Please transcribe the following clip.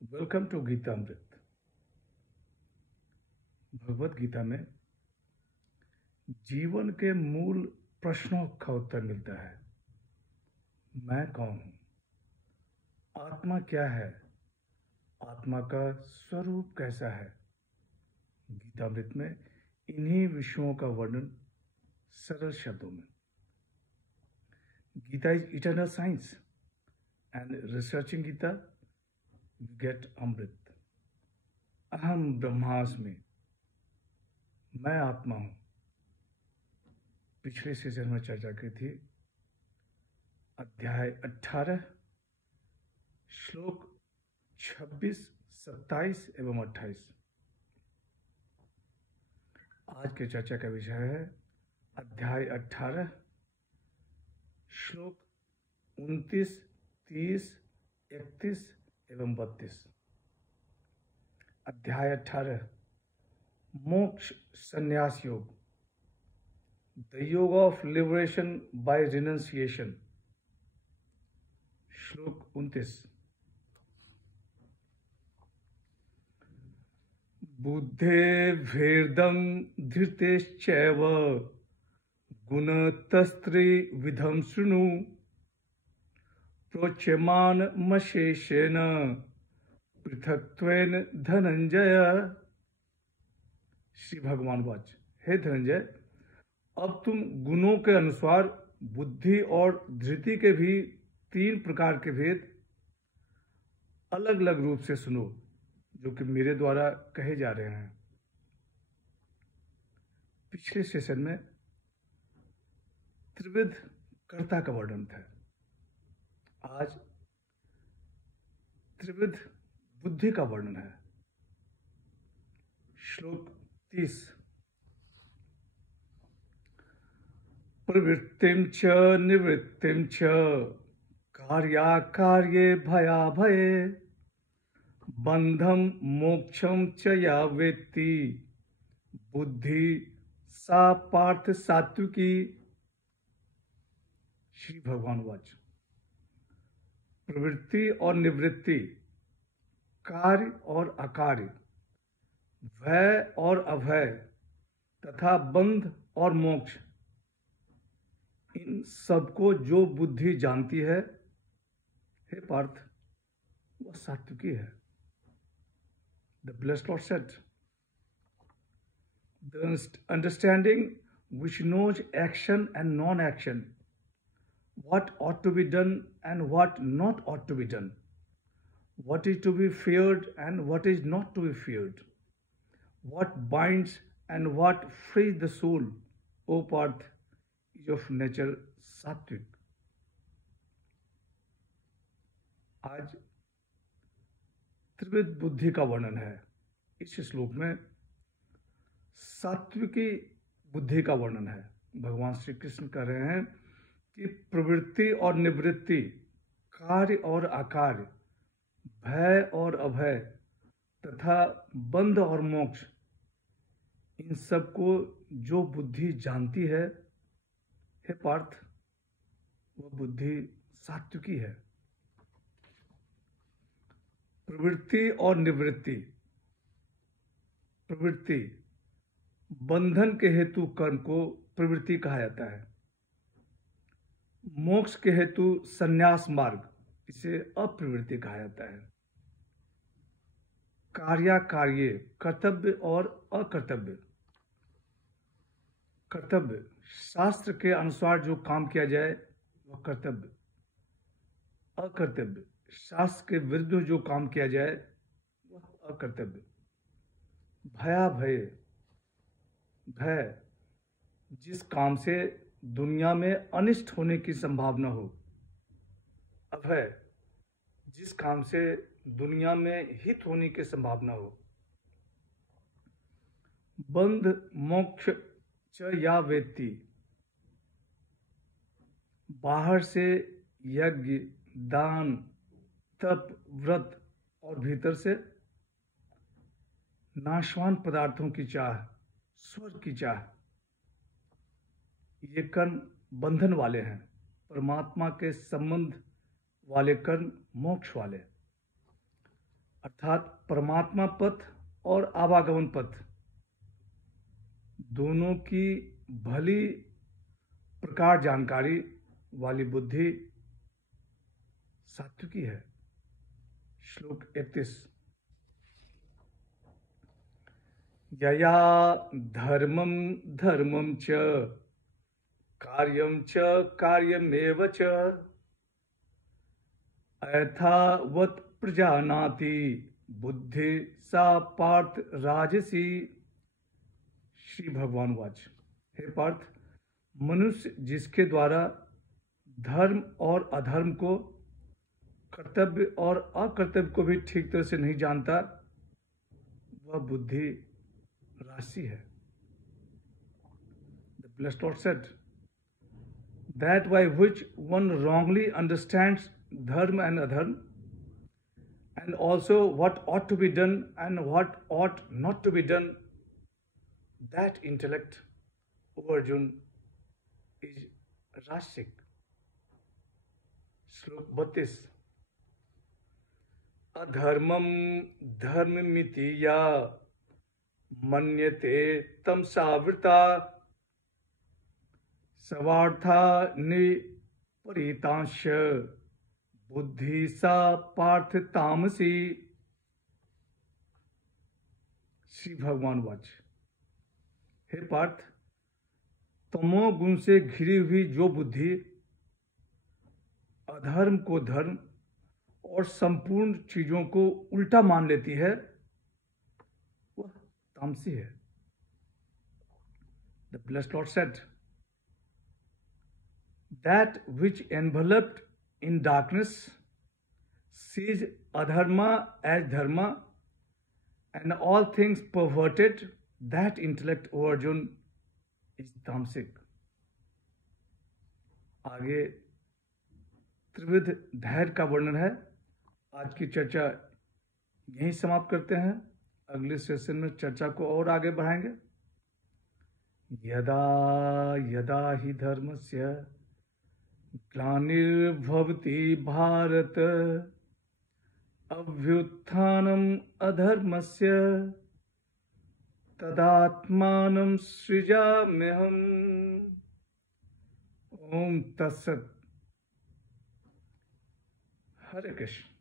Welcome to Gita अमृत। भगवत गीता में जीवन के मूल प्रश्नों का उत्तर मिलता है। मैं कौन हूँ? आत्मा क्या है? आत्मा का स्वरूप कैसा है? गीता अमृत में इन्हीं विषयों का वर्णन सरल शब्दों में। Gita is eternal science and researching Gita we get अमृत। अहम ब्रह्मास्मि, मैं आत्मा हूँ। पिछले सीजन में चर्चा की थी अध्याय 18 श्लोक 26, 27 एवं 28। आज के चर्चा का विषय है अध्याय 18 श्लोक 29, 30, 31 एवं 32। अध्याय 18 मोक्ष संन्यास योग, द योग ऑफ लिबरेशन बाय रिनंसिएशन। श्लोक 29 बुद्धे भेदं धृतेश्चैव गुणतस्त्रिविधं शृणु प्रोच्यमानमशेषेण पृथक्त्वेन धनंजय। श्री भगवान वाच, हे धनंजय, अब तुम गुणों के अनुसार बुद्धि और धृति के भी 3 प्रकार के भेद अलग अलग रूप से सुनो, जो कि मेरे द्वारा कहे जा रहे हैं। पिछले सेशन में त्रिविध कर्ता का वर्णन था। आज त्रिविध बुद्धि का वर्णन है। श्लोक 30 प्रवृत्तिं च निवृत्तिं च कार्याकार्ये भयाभये बंधम मोक्षम च या वेत्ति बुद्धि सा पार्थ सात्विकी। श्री भगवान वाच, प्रवृत्ति और निवृत्ति, कार्य और अकार्य, भय और अभय तथा बंध और मोक्ष, इन सबको जो बुद्धि जानती है, हे पार्थ, वह सात्विकी है। The blessed Lord said, the understanding which knows action and non-action, what ought to be done and what not ought to be done, what is to be feared and what is not to be feared, what binds and what frees the soul, O Parth, is of nature sattvic. आज त्रिविध बुद्धि का वर्णन है। इस श्लोक में सात्विकी बुद्धि का वर्णन है। भगवान श्री कृष्ण कह रहे हैं कि प्रवृत्ति और निवृत्ति, कार्य और अकार्य, भय और अभय तथा बंध और मोक्ष, इन सबको जो बुद्धि जानती है, हे पार्थ, वह बुद्धि सात्विकी है। प्रवृत्ति और निवृत्ति। प्रवृत्ति, बंधन के हेतु कर्म को प्रवृत्ति कहा जाता है। मोक्ष के हेतु संन्यास मार्ग, इसे अप्रवृत्ति कहा जाता है। कार्याकार्य, कर्तव्य और अकर्तव्य। कर्तव्य, शास्त्र के अनुसार जो काम किया जाए वह कर्तव्य। अकर्तव्य, शास्त्र के विरुद्ध जो काम किया जाए वह अकर्तव्य। भयाभय, भय, जिस काम से दुनिया में अनिष्ट होने की संभावना हो। अभय, जिस काम से दुनिया में हित होने की संभावना हो। बंध मोक्ष च या वेत्ति, बाहर से यज्ञ, दान, तप, व्रत और भीतर से नाशवान पदार्थों की चाह, स्वर्ग की चाह, ये कर्म बंधन वाले हैं। परमात्मा के संबंध वाले कर्म मोक्ष वाले। अर्थात परमात्मा पथ और आवागमन पथ दोनों की भली प्रकार जानकारी वाली बुद्धि सात्विकी है। श्लोक 31। यया धर्मं धर्मं च कार्यमेव च यथावत् प्रजानाति बुद्धि सा पार्थ राजसी। श्री भगवान वाच। हे पार्थ, मनुष्य जिसके द्वारा धर्म और अधर्म को, कर्तव्य और अकर्तव्य को भी ठीक तरह से नहीं जानता, वह बुद्धि राशि है। The blessed Lord said that by which one wrongly understands dharma and adharma, and also what ought to be done and what ought not to be done, that intellect, O Arjun, is rashik. श्लोक 32। अधर्मम धर्ममिति या मन्यते तमसावृता सवार्था निपरीतांश बुद्धि सा पार्थ तामसी। श्री भगवान watch. हे पार्थ, तमोगुण से घिरी हुई जो बुद्धि अधर्म को धर्म और संपूर्ण चीजों को उल्टा मान लेती है, वह तामसी है। The blessed Lord said that which enveloped in darkness sees adharma as dharma and all things perverted, that intellect, O Arjun, is tamasic. आगे त्रिविध धैर्य का वर्णन है। आज की चर्चा यहीं समाप्त करते हैं। अगले सेशन में चर्चा को और आगे बढ़ाएंगे। यदा यदा हि धर्मस्य ग्लानिर्भवति भारत अभ्युत्थानम् अधर्मस्य तदात्मानं सृजाम्यहम्। ओम तत्सत्। हरे कृष्ण।